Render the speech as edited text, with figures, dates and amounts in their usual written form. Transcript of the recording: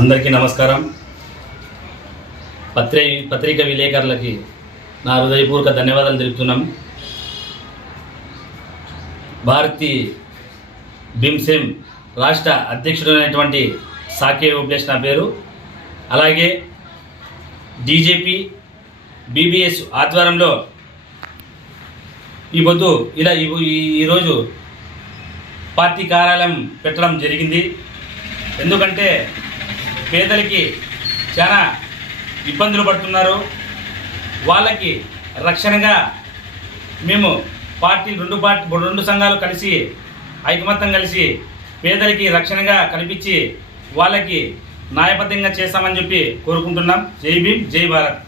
అందరికీ నమస్కారం. పత్రిక విలేకరులకి నా హృదయపూర్వక ధన్యవాదాలు తెలుపుతున్నాం. భారతీ భీమ్సేన్ రాష్ట్ర అధ్యక్షుడైనటువంటి సాకే ఓబ్లేష్ నా పేరు. అలాగే డీజేపీ బీబీఎస్ ఆధ్వర్యంలో ఈరోజు పార్టీ కార్యాలయం పెట్టడం జరిగింది. ఎందుకంటే పేదలకి చాలా ఇబ్బందులు పడుతున్నారు. వాళ్ళకి రక్షణగా మేము రెండు సంఘాలు కలిసి ఐకమత్యం కలిసి పేదలకి రక్షణగా కల్పించి వాళ్ళకి న్యాయబద్ధంగా చేస్తామని చెప్పి కోరుకుంటున్నాం. జై భీమ్, జై భారత్.